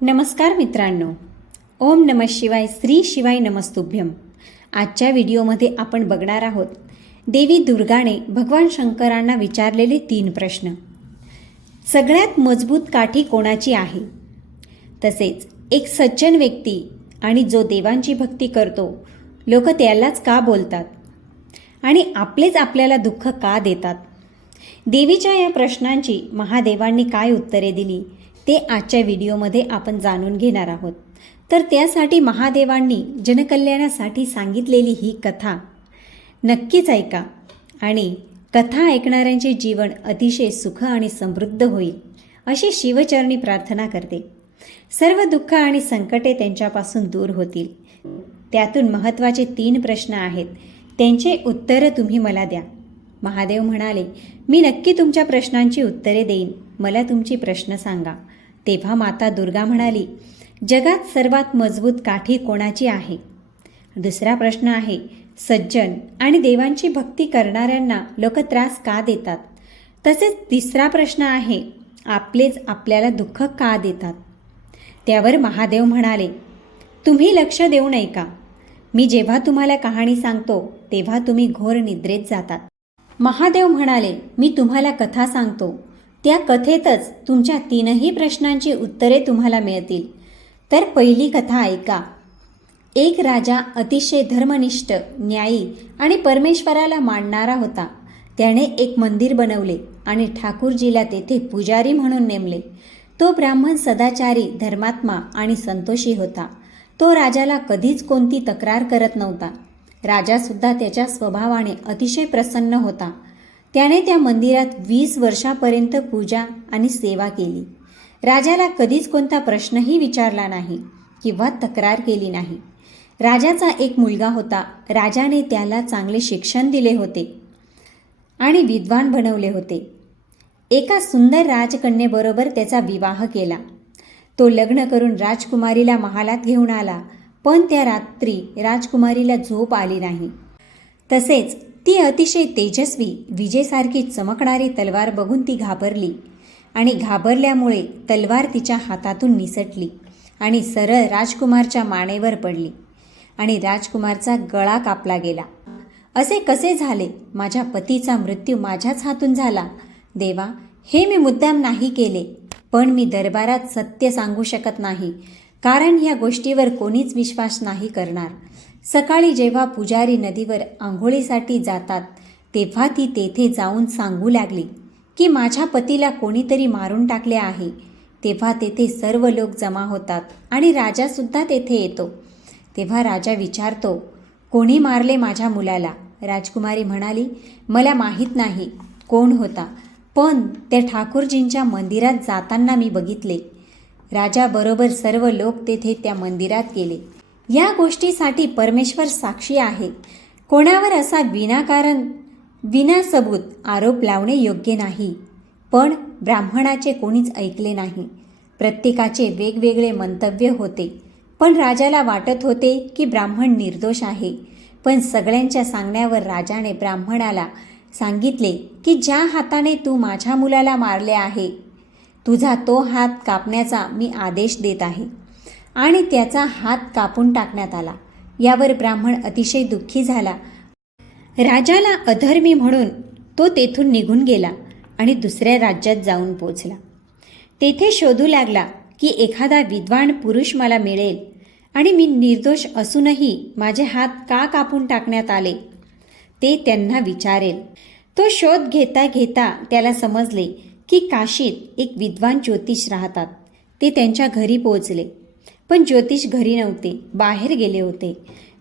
नमस्कार मित्रांनो. ओम नमः शिवाय, श्री शिवाय नमस्तुभ्यम. आजच्या व्हिडिओमध्ये आपण बघणार आहोत देवी दुर्गाने भगवान शंकरांना विचारलेले 3 प्रश्न. सगळ्यात मजबूत काठी कोणाची आहे? तसेच एक सज्जन व्यक्ती आणि जो देवांची भक्ती करतो, लोक त्यालाच का बोलतात आणि आपलेच आपल्याला दुःख का देतात? देवीच्या या प्रश्नांची महादेवांनी काय उत्तरे दिली ते आजच्या व्हिडिओमध्ये आपण जाणून घेणार आहोत. तर त्यासाठी महादेवांनी जनकल्याणासाठी सांगितलेली ही कथा नक्कीच ऐका आणि कथा ऐकणाऱ्यांचे जीवन अतिशय सुख आणि समृद्ध होईल अशी शिवचरणी प्रार्थना करते. सर्व दुःख आणि संकटे त्यांच्यापासून दूर होतील. त्यातून महत्त्वाचे 3 प्रश्न आहेत, त्यांचे उत्तरं तुम्ही मला द्या. महादेव म्हणाले, मी नक्की तुमच्या प्रश्नांची उत्तरे देईन, मला तुमची प्रश्न सांगा. तेव्हा माता दुर्गा म्हणाली, जगात सर्वात मजबूत काठी कोणाची आहे? दुसरा प्रश्न आहे, सज्जन आणि देवांची भक्ती करणाऱ्यांना लोक त्रास का देतात? तसेच तिसरा प्रश्न आहे, आपलेच आपल्याला दुःख का देतात? त्यावर महादेव म्हणाले, तुम्ही लक्ष देऊ नये का? मी जेव्हा तुम्हाला कहाणी सांगतो तेव्हा तुम्ही घोर निद्रेत जातात. महादेव म्हणाले, मी तुम्हाला कथा सांगतो, त्या कथेतच तुमच्या 3ही प्रश्नांची उत्तरे तुम्हाला मिळतील. तर पहिली कथा ऐका. एक राजा अतिशय धर्मनिष्ठ, न्यायी आणि परमेश्वराला मानणारा होता. त्याने एक मंदिर बनवले आणि ठाकूरजीला तेथे पुजारी म्हणून नेमले. तो ब्राह्मण सदाचारी, धर्मात्मा आणि संतोषी होता. तो राजाला कधीच कोणती तक्रार करत नव्हता. राजासुद्धा त्याच्या स्वभावाने अतिशय प्रसन्न होता. त्याने त्या मंदिरात 20 वर्षापर्यंत पूजा आणि सेवा केली. राजाला कधीच कोणता प्रश्नही विचारला नाही किंवा तक्रार केली नाही. राजाचा एक मुलगा होता. राजाने त्याला चांगले शिक्षण दिले होते आणि विद्वान बनवले होते. एका सुंदर राजकन्येबरोबर त्याचा विवाह केला. तो लग्न करून राजकुमारीला महालात घेऊन आला, पण त्या रात्री राजकुमारीला झोप आली नाही. तसेच ती अतिशय तेजस्वी, विजेसारखी चमकणारी तलवार बघून ती घाबरली आणि घाबरल्यामुळे तलवार तिच्या हातातून निसटली आणि सरळ राजकुमारच्या मानेवर पडली आणि राजकुमारचा गळा कापला गेला. असे कसे झाले? माझ्या पतीचा मृत्यू माझ्याच हातून झाला. देवा, हे मी मुद्दाम नाही केले, पण मी दरबारात सत्य सांगू शकत नाही, कारण ह्या गोष्टीवर कोणीच विश्वास नाही करणार. सकाळी जेव्हा पुजारी नदीवर आंघोळीसाठी जातात तेव्हा ती तेथे जाऊन सांगू लागली की माझ्या पतीला कोणीतरी मारून टाकले आहे. तेव्हा तेथे सर्व लोक जमा होतात आणि राजासुद्धा तेथे येतो. तेव्हा राजा विचारतो, कोणी मारले माझ्या मुलाला? राजकुमारी म्हणाली, मला माहीत नाही कोण होता, पण त्या ठाकूरजींच्या मंदिरात जाताना मी बघितले. राजाबरोबर सर्व लोक तेथे त्या मंदिरात गेले. या गोष्टीसाठी परमेश्वर साक्षी आहे. कोणावर असा विनाकारण, विनासबूत आरोप लावणे योग्य नाही. पण ब्राह्मणाचे कोणीच ऐकले नाही. प्रत्येकाचे वेगवेगळे मंतव्य होते, पण राजाला वाटत होते की ब्राह्मण निर्दोष आहे. पण सगळ्यांच्या सांगण्यावर राजाने ब्राह्मणाला सांगितले की ज्या हाताने तू माझ्या मुलाला मारले आहे, तुझा तो हात कापण्याचा मी आदेश देत आहे. आणि त्याचा हात कापून टाकण्यात आला. यावर ब्राह्मण अतिशय दुःखी झाला. राजाला अधर्मी म्हणून तो तेथून निघून गेला आणि दुसऱ्या राज्यात जाऊन पोचला. तेथे शोधू लागला की एखादा विद्वान पुरुष मला मिळेल आणि मी निर्दोष असूनही माझे हात का कापून टाकण्यात आले ते त्यांना विचारेल. तो शोध घेता घेता त्याला समजले की काशीत एक विद्वान ज्योतिष राहतात. ते त्यांच्या घरी पोहोचले, पण ज्योतिष घरी नव्हते, बाहेर गेले होते.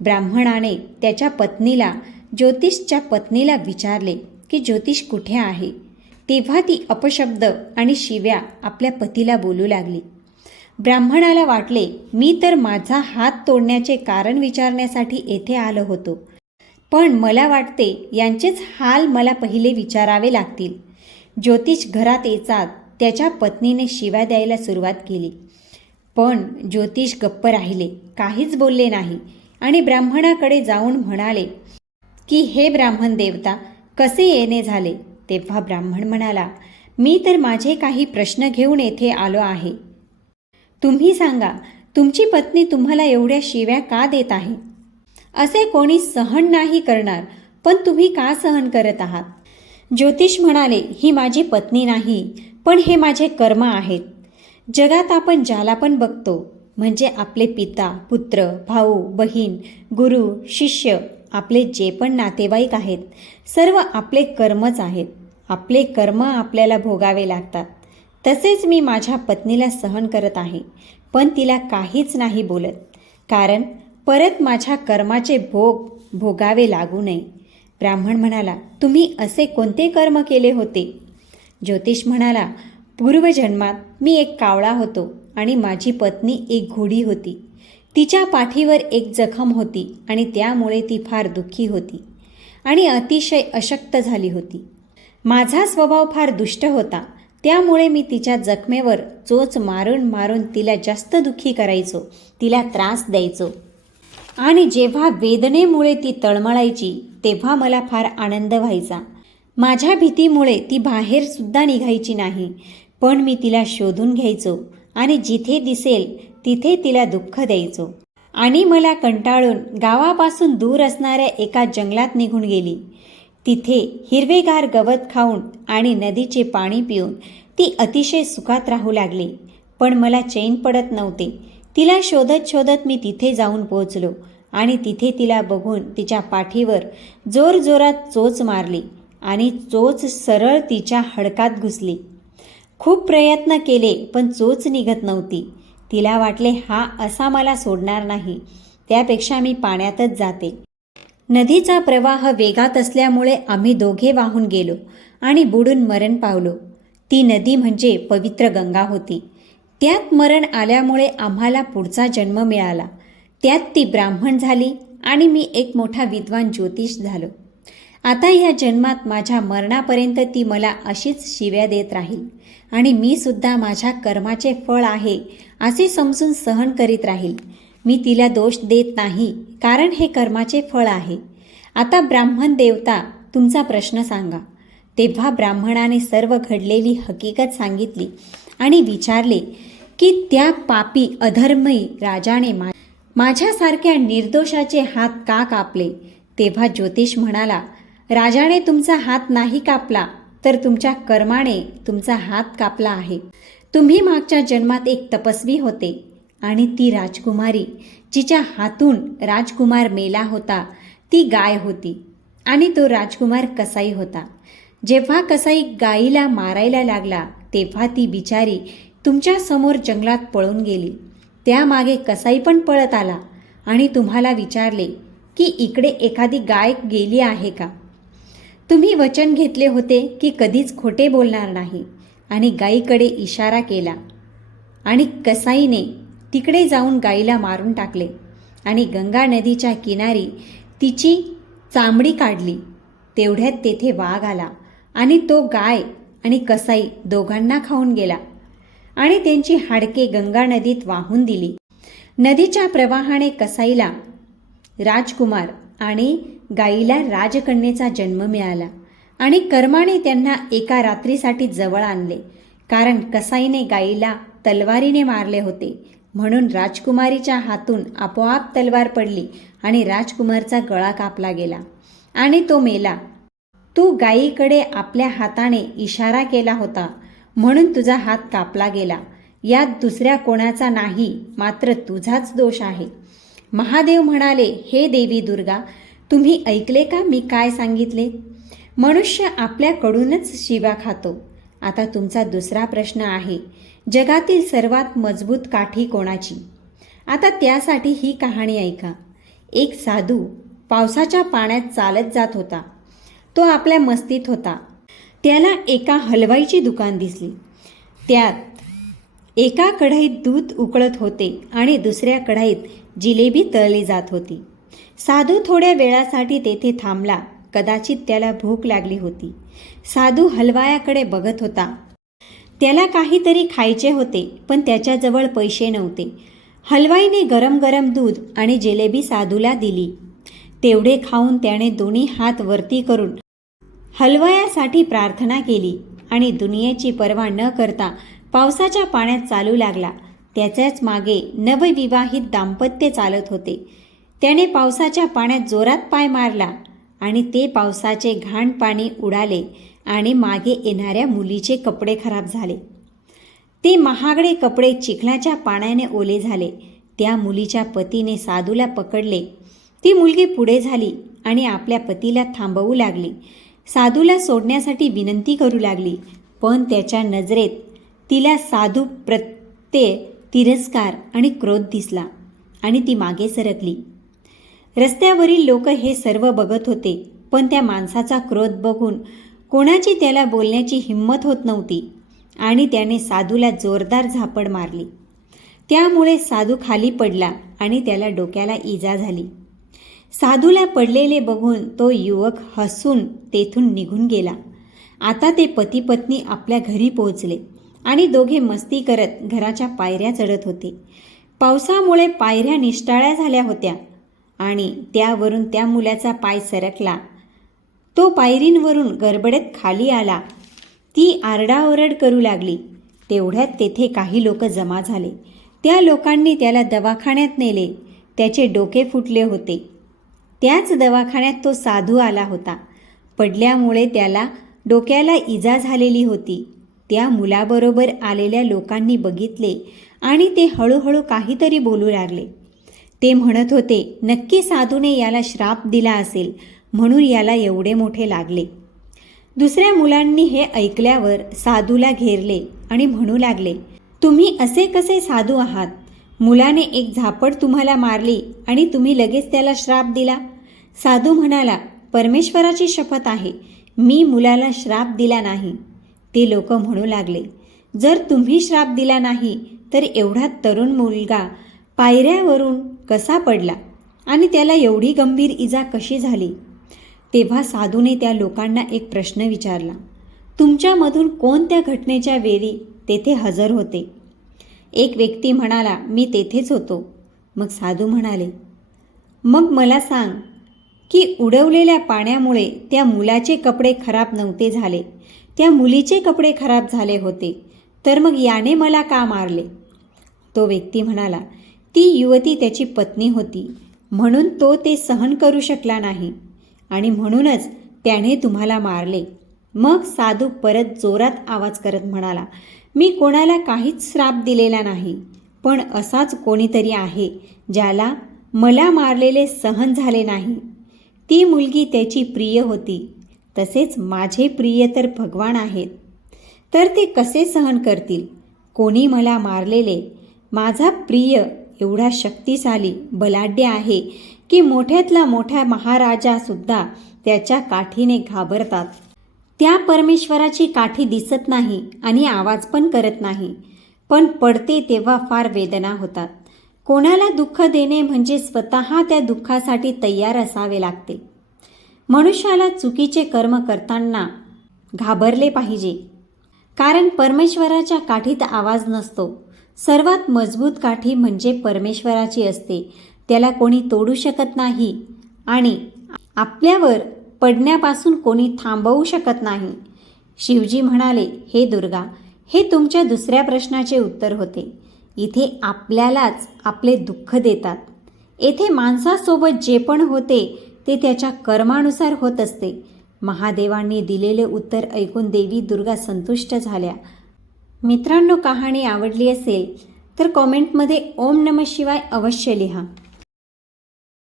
ब्राह्मणाने त्याच्या पत्नीला, ज्योतिषच्या पत्नीला विचारले की ज्योतिष कुठे आहे? तेव्हा ती अपशब्द आणि शिव्या आपल्या पतीला बोलू लागली. ब्राह्मणाला वाटले, मी तर माझा हात तोडण्याचे कारण विचारण्यासाठी येथे आलो होतो, पण मला वाटते यांचेच हाल मला पहिले विचारावे लागतील. ज्योतिष घरात येताच त्याच्या पत्नीने शिव्या द्यायला सुरुवात केली, पण ज्योतिष गप्प राहिले, काहीच बोलले नाही आणि ब्राह्मणाकडे जाऊन म्हणाले की हे ब्राह्मण देवता, कसे येणे झाले? तेव्हा ब्राह्मण म्हणाला, मी तर माझे काही प्रश्न घेऊन येथे आलो आहे. तुम्ही सांगा, तुमची पत्नी तुम्हाला एवढ्या शिव्या का देत आहे? असे कोणी सहन नाही करणार, पण तुम्ही का सहन करत आहात? ज्योतिष म्हणाले, ही माझी पत्नी नाही, पण हे माझे कर्म आहेत. जगात आपण ज्याला पण बघतो, म्हणजे आपले पिता, पुत्र, भाऊ, बहीण, गुरु, शिष्य, आपले जे पण नातेवाईक आहेत, सर्व आपले कर्मच आहेत. आपले कर्म आपल्याला भोगावे लागतात. तसेच मी माझ्या पत्नीला सहन करत आहे, पण तिला काहीच नाही बोलत, कारण परत माझ्या कर्माचे भोग भोगावे लागू नये. ब्राह्मण म्हणाला, तुम्ही असे कोणते कर्म केले होते? ज्योतिष म्हणाला, पूर्वजन्मात मी एक कावळा होतो आणि माझी पत्नी एक घोडी होती. तिच्या पाठीवर एक जखम होती आणि त्यामुळे ती फार दुःखी होती आणि अतिशय अशक्त झाली होती. माझा स्वभाव फार दुष्ट होता, त्यामुळे मी तिच्या जखमेवर चोच मारून मारून तिला जास्त दुःखी करायचो, तिला त्रास द्यायचो. आणि जेव्हा वेदनेमुळे ती तळमळायची तेव्हा मला फार आनंद व्हायचा. माझ्या भीतीमुळे ती बाहेरसुद्धा निघायची नाही, पण मी तिला शोधून घ्यायचो आणि जिथे दिसेल तिथे तिला दुःख द्यायचो. आणि मला कंटाळून गावापासून दूर असणाऱ्या एका जंगलात निघून गेली. तिथे हिरवेगार गवत खाऊन आणि नदीचे पाणी पिऊन ती अतिशय सुखात राहू लागली. पण मला चैन पडत नव्हते. तिला शोधत शोधत मी तिथे जाऊन पोहोचलो आणि तिथे तिला बघून तिच्या पाठीवर जोरजोरात चोच मारली आणि चोच सरळ तिच्या हडकात घुसली. खूप प्रयत्न केले, पण चोच निघत नव्हती. तिला वाटले, हा असा मला सोडणार नाही, त्यापेक्षा मी पाण्यातच जाते. नदीचा प्रवाह वेगात असल्यामुळे आम्ही दोघे वाहून गेलो आणि बुडून मरण पावलो. ती नदी म्हणजे पवित्र गंगा होती. त्यात मरण आल्यामुळे आम्हाला पुढचा जन्म मिळाला. त्यात ती ब्राह्मण झाली आणि मी एक मोठा विद्वान ज्योतिष झालो. आता ह्या जन्मात माझ्या मरणापर्यंत ती मला अशीच शिव्या देत राहील आणि मी सुद्धा माझ्या कर्माचे फळ आहे असे समजून सहन करीत राहील. मी तिला दोष देत नाही, कारण हे कर्माचे फळ आहे. आता ब्राह्मण देवता, तुमचा प्रश्न सांगा. तेव्हा ब्राह्मणाने सर्व घडलेली हकीकत सांगितली आणि विचारले की त्या पापी अधर्मी राजाने माझ्यासारख्या निर्दोषाचे हात का कापले? तेव्हा ज्योतिष म्हणाला, राजाने तुमचा हात नाही कापला, तर तुमच्या कर्माने तुमचा हात कापला आहे. तुम्ही मागच्या जन्मात एक तपस्वी होते आणि ती राजकुमारी जिच्या हातून राजकुमार मेला होता ती गाय होती आणि तो राजकुमार कसाई होता. जेव्हा कसाई गायीला मारायला लागला तेव्हा ती बिचारी तुमच्या समोर जंगलात पळून गेली. त्यामागे कसाई पण पळत आला आणि तुम्हाला विचारले की इकडे एखादी गाय गेली आहे का? तुम्ही वचन घेतले होते की कधीच खोटे बोलणार नाही आणि गायीकडे इशारा केला आणि कसाईने तिकडे जाऊन गायीला मारून टाकले आणि गंगा नदीच्या किनारी तिची चामडी काढली. तेवढ्यात तेथे वाघ आला आणि तो गाय आणि कसाई दोघांना खाऊन गेला आणि त्यांची हाडके गंगा नदीत वाहून दिली. नदीच्या प्रवाहाने कसाईला राजकुमार आणि गायीला राजकन्येचा जन्म मिळाला आणि कर्माने त्यांना एका रात्रीसाठी जवळ आणले. कारण कसाईने गायीला तलवारीने मारले होते, म्हणून राजकुमारीच्या हातून आपोआप तलवार पडली आणि राजकुमारचा गळा कापला गेला आणि तो मेला. तू गायीकडे आपल्या हाताने इशारा केला होता, म्हणून तुझा हात कापला गेला. यात दुसऱ्या कोणाचा नाही, मात्र तुझाच दोष आहे. महादेव म्हणाले, हे देवी दुर्गा, तुम्ही ऐकले का मी काय सांगितले? मनुष्य आपल्याकडूनच शिव्या खातो. आता तुमचा दुसरा प्रश्न आहे, जगातील सर्वात मजबूत काठी कोणाची? आता त्यासाठी ही कहाणी ऐका. एक साधू पावसाच्या पाण्यात चालत जात होता. तो आपल्या मस्तीत होता. त्याला एका हलवाईची दुकान दिसली. त्यात एका कढईत दूध उकळत होते आणि दुसऱ्या कढईत जिलेबी तळली जात होती. साधू थोड्या वेळासाठी तेथे थांबला. कदाचित त्याला भूक लागली होती. साधू हलवायाकडे बघत होता. त्याला काहीतरी खायचे होते, पण त्याच्याजवळ पैसे नव्हते. हलवाईने गरम गरम दूध आणि जिलेबी साधूला दिली. तेवढे खाऊन त्याने दोन्ही हात वरती करून हलवयासाठी प्रार्थना केली आणि दुनियेची पर्वा न करता पावसाच्या पाण्यात चालू लागला त्याच्याच मागे नवविवाहित दाम्पत्य चालत होते. त्याने पावसाच्या पाण्यात जोरात पाय मारला आणि ते पावसाचे घाण पाणी उडाले आणि मागे येणाऱ्या मुलीचे कपडे खराब झाले. ते महागडे कपडे चिखलाच्या पाण्याने ओले झाले. त्या मुलीच्या पतीने साधूला पकडले. ती मुलगी पुढे झाली आणि आपल्या पतीला थांबवू लागली. साधूला सोडण्यासाठी विनंती करू लागली, पण त्याच्या नजरेत तिला साधू प्रत्ये तिरस्कार आणि क्रोध दिसला आणि ती मागे सरकली. रस्त्यावरील लोक हे सर्व बघत होते, पण त्या माणसाचा क्रोध बघून कोणाची त्याला बोलण्याची हिंमत होत नव्हती आणि त्याने साधूला जोरदार झापड मारली. त्यामुळे साधू खाली पडला आणि त्याला डोक्याला इजा झाली. साधूला पडलेले बघून तो युवक हसून तेथून निघून गेला. आता ते पती पत्नी आपल्या घरी पोहोचले आणि दोघे मस्ती करत घराच्या पायऱ्या चढत होते. पावसामुळे पायऱ्या निष्ठाळ्या झाल्या होत्या आणि त्यावरून त्या मुलाचा पाय सरकला. तो पायरींवरून गडबडत खाली आला. ती आरडाओरड करू लागली. तेवढ्यात तेथे काही लोक जमा झाले. त्या लोकांनी त्याला दवाखान्यात नेले. त्याचे डोके फुटले होते. त्याच दवाखान्यात तो साधू आला होता. पडल्यामुळे त्याला डोक्याला इजा झालेली होती. त्या मुलाबरोबर आलेल्या लोकांनी बघितले आणि ते हळूहळू काहीतरी बोलू लागले. ते म्हणत होते, नक्की साधूने याला श्राप दिला असेल म्हणून याला एवढे मोठे लागले. दुसऱ्या मुलांनी हे ऐकल्यावर साधूला घेरले आणि म्हणू लागले, तुम्ही असे कसे साधू आहात? मुलाने एक झापड तुम्हाला मारली आणि तुम्ही लगेच त्याला श्राप दिला. साधू म्हणाला, परमेश्वराची शपथ आहे, मी मुलाला श्राप दिला नाही. ते लोक म्हणू लागले, जर तुम्ही श्राप दिला नाही तर एवढा तरुण मुलगा पायऱ्यावरून कसा पडला आणि त्याला एवढी गंभीर इजा कशी झाली? तेव्हा साधूने त्या लोकांना एक प्रश्न विचारला, तुमच्यामधून कोण त्या घटनेच्या वेळी तेथे हजर होते? एक व्यक्ती म्हणाला, मी तेथेच होतो. मग साधू म्हणाले, मग मला सांग की उडवलेल्या पाण्यामुळे त्या मुलाचे कपडे खराब नव्हते झाले, त्या मुलीचे कपडे खराब झाले होते, तर मग याने मला का मारले? तो व्यक्ती म्हणाला, ती युवती त्याची पत्नी होती म्हणून तो ते सहन करू शकला नाही आणि म्हणूनच त्याने तुम्हाला मारले. मग साधू परत जोरात आवाज करत म्हणाला, मी कोणाला काहीच श्राप दिलेला नाही, पण असाच कोणीतरी आहे ज्याला मला मारलेले सहन झाले नाही. ती मुलगी त्याची प्रिय होती. तसेच माझे प्रिय तर भगवान आहेत, तर ते कसे सहन करतील? कोणी मला मारलेले माझा प्रिय एवढा शक्तिशाली बलाढ्य आहे की मोठ्यातला मोठा महाराजासुद्धा त्याच्या काठीने घाबरतात. त्या परमेश्वराची काठी दिसत नाही आणि आवाज पण करत नाही, पण पडते तेव्हा फार वेदना होतात. कोणाला दुःख देणे म्हणजे स्वतः त्या दुःखासाठी तयार असावे लागते. मनुष्याला चुकीचे कर्म करताना घाबरले पाहिजे, कारण परमेश्वराच्या काठीत आवाज नसतो. सर्वात मजबूत काठी म्हणजे परमेश्वराची असते. त्याला कोणी तोडू शकत नाही आणि आपल्यावर पडण्यापासून कोणी थांबवू शकत नाही. शिवजी म्हणाले, हे दुर्गा, हे तुमच्या दुसऱ्या प्रश्नाचे उत्तर होते. इथे आपल्यालाच आपले दुःख देतात. येथे माणसासोबत जे पण होते ते त्याच्या कर्मानुसार होत असते. महादेवांनी दिलेले उत्तर ऐकून देवी दुर्गा संतुष्ट झाल्या. मित्रांनो, कहाणी आवडली असेल तर कॉमेंटमध्ये ओम नमः शिवाय अवश्य लिहा.